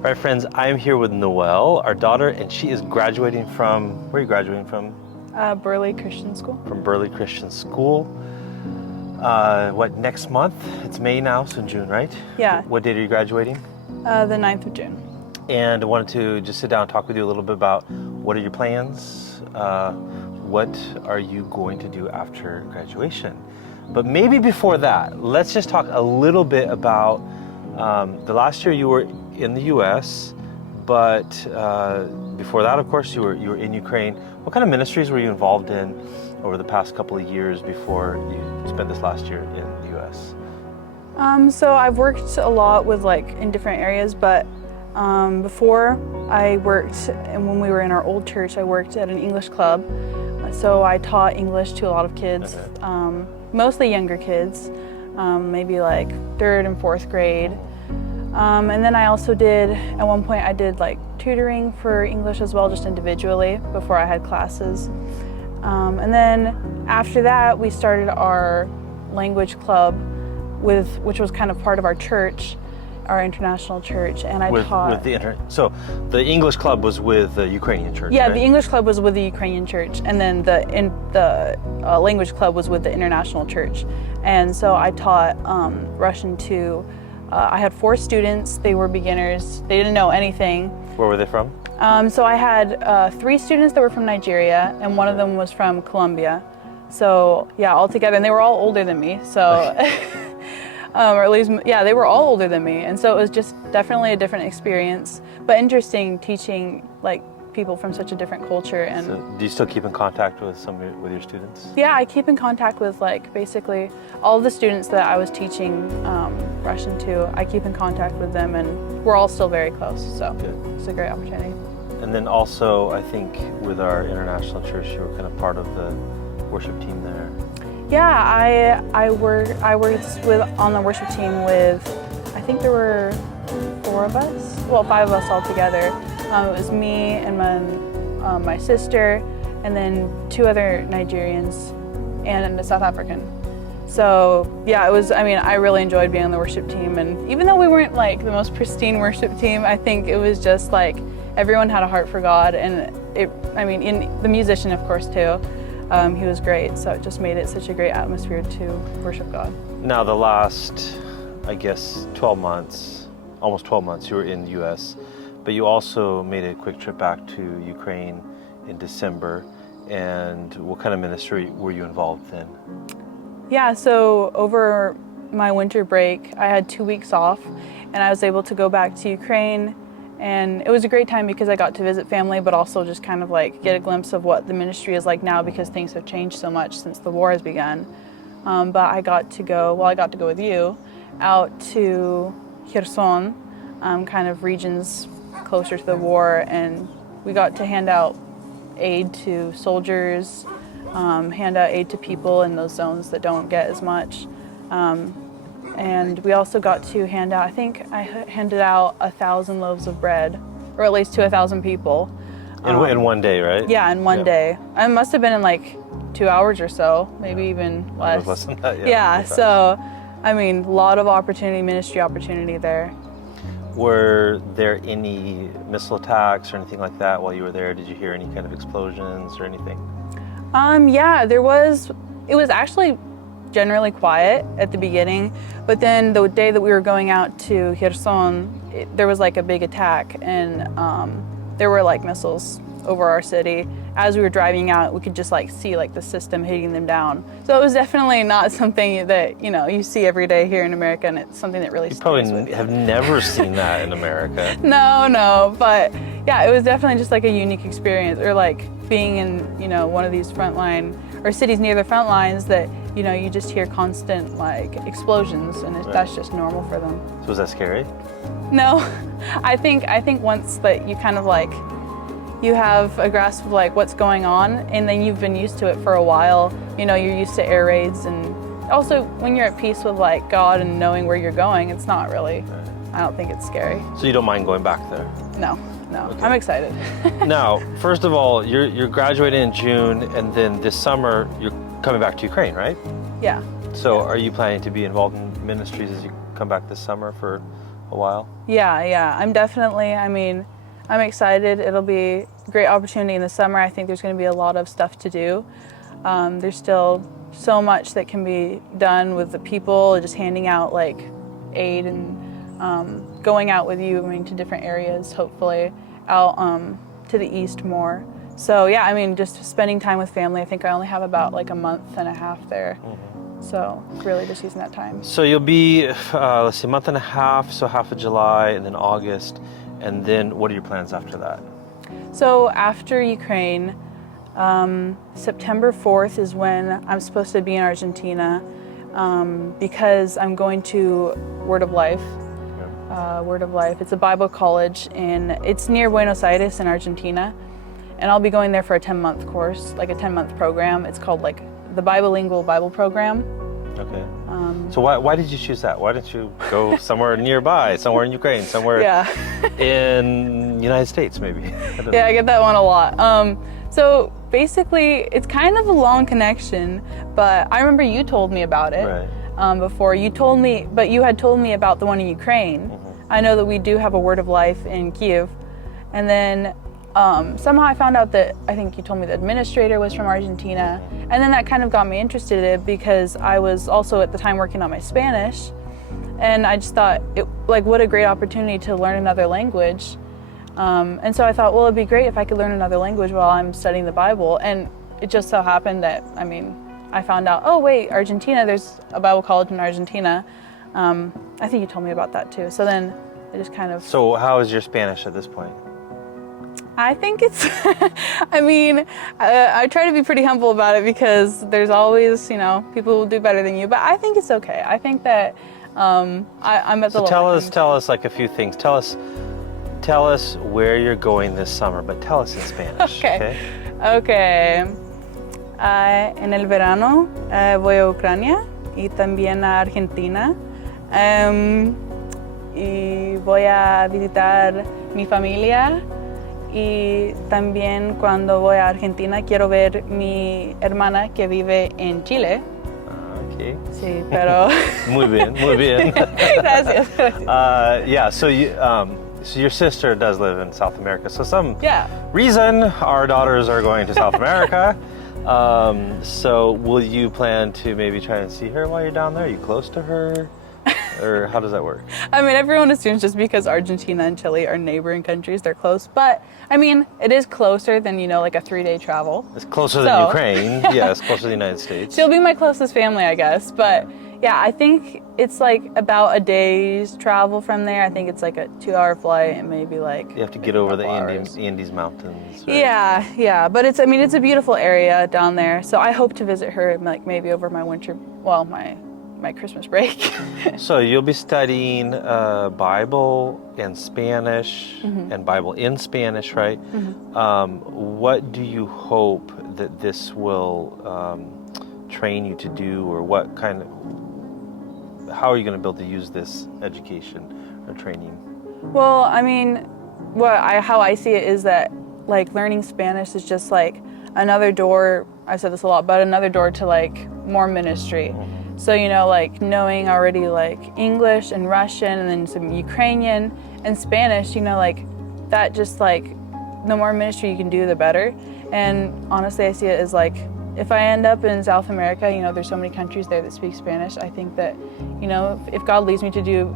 All right, friends, I'm here with Noelle, our daughter, and she is graduating from, where are you graduating from? Burley Christian School. From Burley Christian School. Next month? It's May now, so in June, right? Yeah. What date are you graduating? The 9th of June. And I wanted to just sit down and talk with you a little bit about what are your plans? What are you going to do after graduation? But maybe before that, let's just talk a little bit about the last year you were in the U.S., but before that, of course, you were in Ukraine. What kind of ministries were you involved in over the past couple of years before you spent this last year in the U.S.? So I've worked a lot with in different areas, but before I worked, and when we were in our old church, I worked at an English club. So I taught English to a lot of kids, mostly younger kids, maybe 3rd and 4th grade. And then I also at one point I did tutoring for English as well, just individually before I had classes. And then after that, we started our language club which was kind of part of our church, our international church, and I taught. So the English club was with the Ukrainian church, Yeah, right? The English club was with the Ukrainian church, and then the language club was with the international church. And so I taught Russian to, I had 4 students. They were beginners. They didn't know anything. Where were they from? So I had 3 students that were from Nigeria, and one of them was from Colombia. So yeah, all together, and they were all older than me. So. Or at least, yeah, they were all older than me, and so it was just definitely a different experience, but interesting teaching people from such a different culture. And so do you still keep in contact with with your students? Yeah, I keep in contact with basically all of the students that I was teaching Russian to. I keep in contact with them, and we're all still very close. So Good. It's a great opportunity. And then also, I think with our international church, you were kind of part of the worship team there. Yeah, I worked on the worship team with, I think there were 4 of us, well 5 of us all together. It was me and my sister, and then 2 other Nigerians and a South African. So yeah, I really enjoyed being on the worship team, and even though we weren't the most pristine worship team, I think it was just everyone had a heart for God, and the musician of course too. He was great, so it just made it such a great atmosphere to worship God. Now the last, I guess, 12 months, almost 12 months, you were in the U.S., but you also made a quick trip back to Ukraine in December. And what kind of ministry were you involved in? Yeah, so over my winter break, I had 2 weeks off, and I was able to go back to Ukraine. And it was a great time because I got to visit family, but also just kind of get a glimpse of what the ministry is like now, because things have changed so much since the war has begun. But I got to go with you out to Kherson, kind of regions closer to the war, and we got to hand out aid to soldiers, hand out aid to people in those zones that don't get as much. And we also got to hand out, I think I handed out 1,000 loaves of bread, or at least to 1,000 people. In one day, right? Yeah, in one day. It must have been in 2 hours or so, maybe even less. Less than that, yeah, so, a lot of ministry opportunity there. Were there any missile attacks or anything like that while you were there? Did you hear any kind of explosions or anything? Yeah, there was. It was actually generally quiet at the beginning, but then the day that we were going out to Kherson, there was a big attack, and there were missiles over our city. As we were driving out, we could just see the system hitting them down. So it was definitely not something that you see every day here in America, and it's something that really you probably have never seen that in America. No, but yeah, it was definitely just a unique experience, or being in one of these frontline or cities near the front lines that you just hear constant explosions, and that's just normal for them. So was that scary? No, I think once that you kind of you have a grasp of what's going on, and then you've been used to it for a while. You're used to air raids, and also when you're at peace with God and knowing where you're going, it's not really. I don't think it's scary. So you don't mind going back there? No. Okay. I'm excited. Now, first of all, you're graduating in June, and then this summer you're coming back to Ukraine, right? Yeah. So are you planning to be involved in ministries as you come back this summer for a while? Yeah. I'm definitely, I'm excited. It'll be a great opportunity in the summer. I think there's going to be a lot of stuff to do. There's still so much that can be done with the people, just handing out like aid and going out with you, to different areas, hopefully out to the east more. So yeah, just spending time with family. I think I only have about like a month and a half there. So really just using that time. So you'll be, let's see, a month and a half, so half of July and then August. And then what are your plans after that? So after Ukraine, September 4th is when I'm supposed to be in Argentina because I'm going to Word of Life. Word of Life. It's a Bible college and it's near Buenos Aires in Argentina. And I'll be going there for a 10-month course, like a 10-month program. It's called like the Bilingual Bible Program. Okay. So why did you choose that? Why didn't you go somewhere nearby, somewhere in Ukraine, somewhere in United States maybe? I get that one a lot. So basically, it's kind of a long connection, but I remember you told me about it before. You told me, but you had told me about the one in Ukraine. I know that we do have a Word of Life in Kyiv. And then somehow I found out that, I think you told me the administrator was from Argentina. And then that kind of got me interested in it because I was also at the time working on my Spanish. And I just thought, what a great opportunity to learn another language. And so I thought, well, it'd be great if I could learn another language while I'm studying the Bible. And it just so happened that, I found out, oh wait, Argentina, there's a Bible college in Argentina. I think you told me about that too. So then I just kind of... So how is your Spanish at this point? I think it's, I try to be pretty humble about it because there's always, people will do better than you, but I think it's okay. I think that I'm at the level. So tell us like a few things. Tell us where you're going this summer, but tell us in Spanish. Okay. En el verano voy a Ucrania y también a Argentina. Y voy a visitar mi familia. Y también cuando voy a Argentina quiero ver mi hermana que vive en Chile. Okay. Sí, pero... Muy bien. Gracias. So your sister does live in South America. So some reason our daughters are going to South America. So will you plan to maybe try and see her while you're down there? Are you close to her? Or how does that work? Everyone assumes just because Argentina and Chile are neighboring countries, they're close. But, it is closer than, like a 3-day travel. It's closer than Ukraine. Yeah, it's closer to the United States. She'll be my closest family, I guess. But, yeah, I think it's like about a day's travel from there. I think it's like a 2-hour flight and maybe like... You have to get over the Andes Mountains. Right? Yeah. But it's a beautiful area down there. So I hope to visit her like maybe over my my Christmas break. So you'll be studying Bible and Spanish and Bible in Spanish, right? What do you hope that this will train you to do, or how are you going to be able to use this education or training? Well, how I see it is that like learning Spanish is just like another door. I've said this a lot, but another door to like more ministry. So, like knowing already like English and Russian and then some Ukrainian and Spanish, like that just like the more ministry you can do, the better. And honestly, I see it as like, if I end up in South America, there's so many countries there that speak Spanish. I think that, if God leads me to do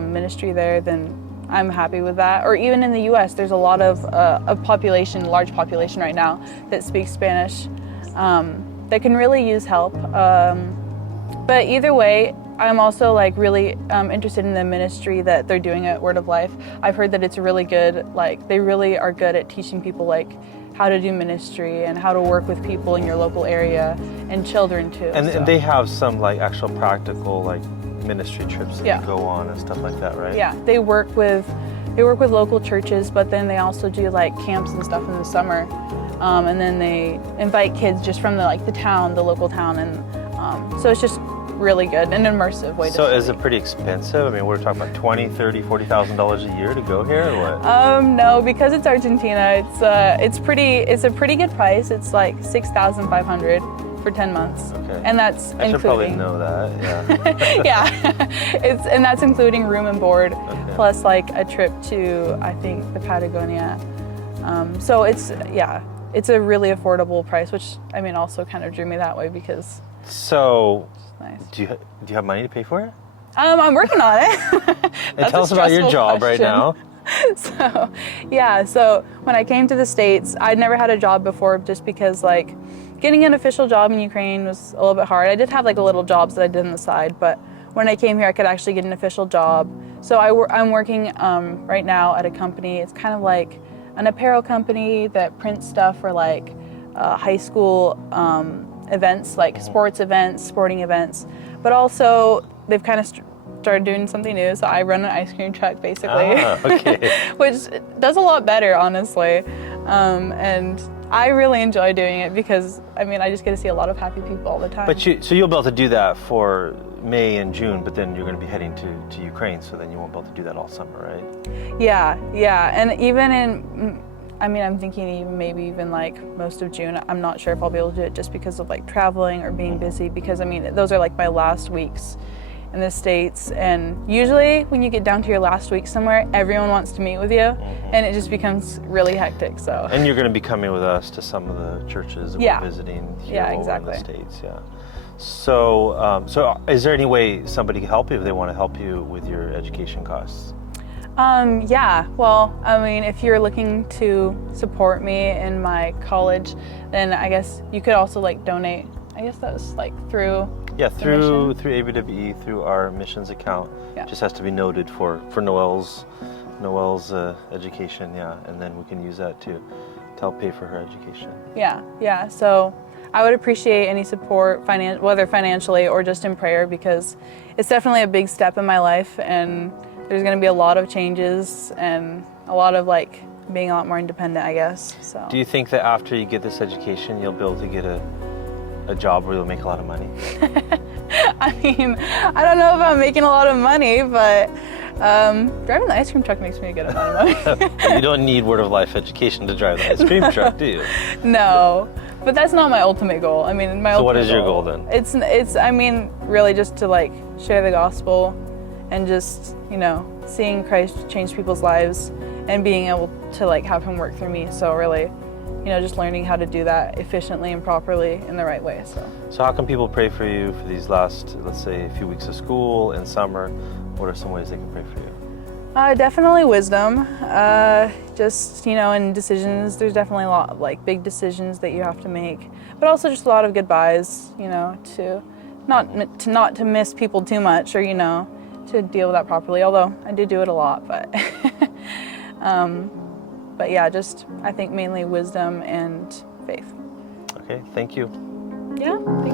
ministry there, then I'm happy with that. Or even in the US, there's a lot of large population right now that speaks Spanish that can really use help. But either way, I'm also like really interested in the ministry that they're doing at Word of Life. I've heard that it's really good, like they really are good at teaching people like how to do ministry and how to work with people in your local area and children too. And they have some like actual practical like ministry trips that you go on and stuff like that, right? Yeah, they work with local churches, but then they also do like camps and stuff in the summer. And then they invite kids just from the local town, and so it's just really good and immersive way to So is it pretty expensive? We're talking about $20,000, $30,000, $40,000 a year to go here, or what? No, because it's Argentina, it's a pretty good price. It's like $6,500 for 10 months. Okay. And that's I should probably including, know that. Yeah. yeah, and that's including room and board, Okay. plus like a trip to, I think, the Patagonia. So it's a really affordable price, which I mean also kind of drew me that way because So, it's nice. do you have money to pay for it? I'm working on it. And tell us about your job right now. So, yeah, so when I came to the States, I'd never had a job before just because like getting an official job in Ukraine was a little bit hard. I did have like a little jobs that I did on the side, but when I came here, I could actually get an official job. So I'm working right now at a company. It's kind of like an apparel company that prints stuff for like high school events, like sports events, sporting events, but also they've kind of started doing something new. So I run an ice cream truck basically, Okay. which does a lot better, honestly. And I really enjoy doing it because I mean, I just get to see a lot of happy people all the time. But so you'll be able to do that for May and June, but then you're going to be heading to Ukraine, so then you won't be able to do that all summer, right? Yeah. And even I'm thinking even like most of June, I'm not sure if I'll be able to do it just because of like traveling or being busy, because I mean, those are like my last weeks in the States, and usually when you get down to your last week somewhere, everyone wants to meet with you, and it just becomes really hectic. So. And you're going to be coming with us to some of the churches that we're visiting here exactly. in the States, yeah. So, so is there any way somebody can help you if they want to help you with your education costs? Yeah, well, I mean, if you're looking to support me in my college, then I guess you could also like donate. I guess that's like through through ABWE, through our missions account. Yeah. Just has to be noted for Noelle's education, yeah, and then we can use that to help pay for her education. Yeah. So I would appreciate any support, whether financially or just in prayer, because it's definitely a big step in my life, and there's going to be a lot of changes and a lot of like being a lot more independent, I guess. So. Do you think that after you get this education, you'll be able to get a job where you'll make a lot of money? I mean, I don't know if I'm making a lot of money, but driving the ice cream truck makes me a good amount of money. You don't need Word of Life education to drive the ice cream truck, do you? No, but that's not my ultimate goal. I mean, So what is your goal then? It's I mean, really just to like share the gospel and just, seeing Christ change people's lives and being able to like have him work through me. So really, just learning how to do that efficiently and properly in the right way. So how can people pray for you for these last, let's say, a few weeks of school and summer? What are some ways they can pray for you? Definitely wisdom. Just, in decisions, there's definitely a lot of like big decisions that you have to make, but also just a lot of goodbyes, to not to miss people too much, or, to deal with that properly. Although I do it a lot, but but yeah, just I think mainly wisdom and faith. Okay, thank you. Yeah, thank you.